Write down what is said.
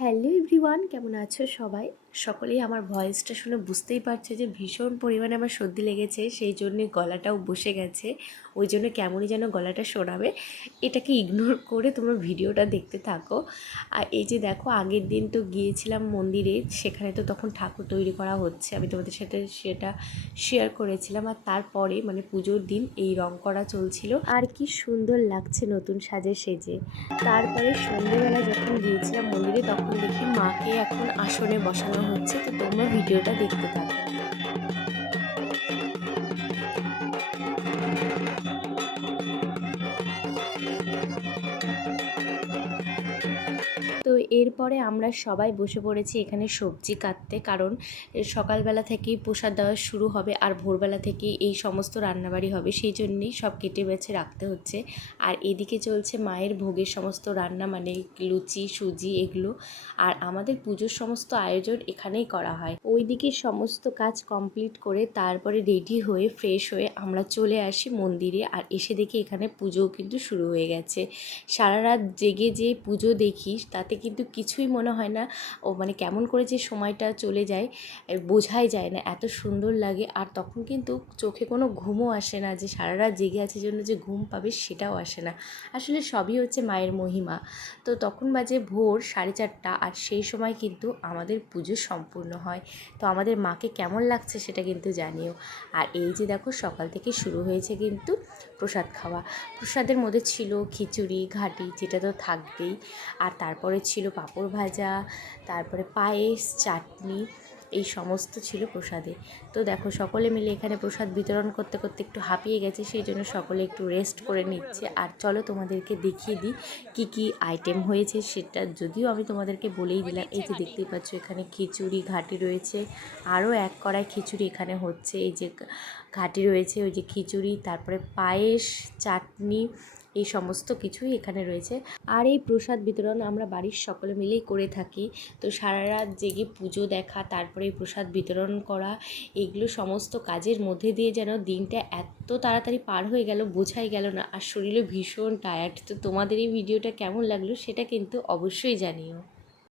Hello everyone, কেমন আছো সবাই? সকলেই আমার ভয়েসটা শুনে বুঝতেই পারছো যে ভীষণ পরিমাণে আমার সর্দি লেগেছে, সেই জন্যে গলাটাও বসে গেছে। ওই জন্য কেমনই যেন গলাটা শোনাবে, এটাকে ইগনোর করে তোমরা ভিডিওটা দেখতে থাকো। আর এই যে দেখো, আগের দিন তো গিয়েছিলাম মন্দিরে, সেখানে তো তখন ঠাকুর তৈরি করা হচ্ছে, আমি তোমাদের সাথে সেটা শেয়ার করেছিলাম। আর তারপরে মানে পুজোর দিন এই রং করা চলছিল, আর কি সুন্দর লাগছে নতুন সাজে সেজে। তারপরে সন্ধ্যেবেলা যখন গিয়েছিলাম মন্দিরে, তখন দেখি মাকে এখন আসনে বসানো হচ্ছে। তো তোমরা ভিডিওটা দেখতে থাকো। তো এরপরে আমরা সবাই বসে পড়েছি এখানে সবজি কাটতে, কারণ সকালবেলা থেকেই প্রসাদ দেওয়া শুরু হবে আর ভোরবেলা থেকেই এই সমস্ত রান্নাবাড়ি হবে, সেই জন্যই সব কেটে বেছে রাখতে হচ্ছে। আর এদিকে চলছে মায়ের ভোগের সমস্ত রান্না, মানে লুচি সুজি এগুলো। আর আমাদের পুজোর সমস্ত আয়োজন এখানেই করা হয়। ওইদিকে সমস্ত কাজ কমপ্লিট করে তারপরে রেডি হয়ে ফ্রেশ হয়ে আমরা চলে আসি মন্দিরে। আর এসে দেখি এখানে পুজোও কিন্তু শুরু হয়ে গেছে। সারা রাত জেগে যে পুজো দেখি তাতে কিন্তু কিছুই মনে হয় না, ও মানে কেমন করে যে সময়টা চলে যায় বোঝাই যায় না, এত সুন্দর লাগে। আর তখন কিন্তু চোখে কোনো ঘুমও আসে না, যে সারা রাত জেগে আছে জন্য যে ঘুম পাবে সেটাও আসে না। আসলে সবই হচ্ছে মায়ের মহিমা। তো তখন বাজে ভোর 4:30, আর সেই সময় কিন্তু আমাদের পুজো সম্পূর্ণ হয়। তো আমাদের মাকে কেমন লাগছে সেটা কিন্তু জানিও। আর এই যে দেখো, সকাল থেকে শুরু হয়েছে কিন্তু প্রসাদ খাওয়া। প্রসাদের মধ্যে ছিল খিচুড়ি, ঘাটি, যেটা তো থাকবেই। আর তারপরে ছিল পাঁপড় ভাজা, তারপরে পায়েস, চাটনি, এই সমস্ত ছিল প্রসাদে। তো দেখো, সকলে মিলে এখানে প্রসাদ বিতরণ করতে করতে একটু হাঁপিয়ে গেছে, সেই জন্য সকলে একটু রেস্ট করে নিচ্ছে। আর চলো তোমাদেরকে দেখিয়ে দিই কী কী আইটেম হয়েছে, সেটা যদিও আমি তোমাদেরকে বলেই দিলাম। এই যে দেখতেই পাচ্ছ, এখানে খিচুড়ি, ঘাটি রয়েছে, আরও এক কড়াই খিচুড়ি এখানে হচ্ছে। এই যে ঘাটি রয়েছে, ওই যে খিচুড়ি, তারপরে পায়েস, চাটনি, এই সমস্ত কিছুই এখানে রয়েছে। আর এই প্রসাদ বিতরণ আমরা বাড়ির সকলে মিলেই করে থাকি। তো সারা রাত জেগে পুজো দেখা, তারপরে প্রসাদ বিতরণ করা, এগুলো সমস্ত কাজের মধ্যে দিয়ে যেন দিনটা এত তাড়াতাড়ি পার হয়ে গেল বোঝাই গেল না। আর শরীরে ভীষণ টায়ার্ড। তো তোমাদের এই ভিডিওটা কেমন লাগলো সেটা কিন্তু অবশ্যই জানিও।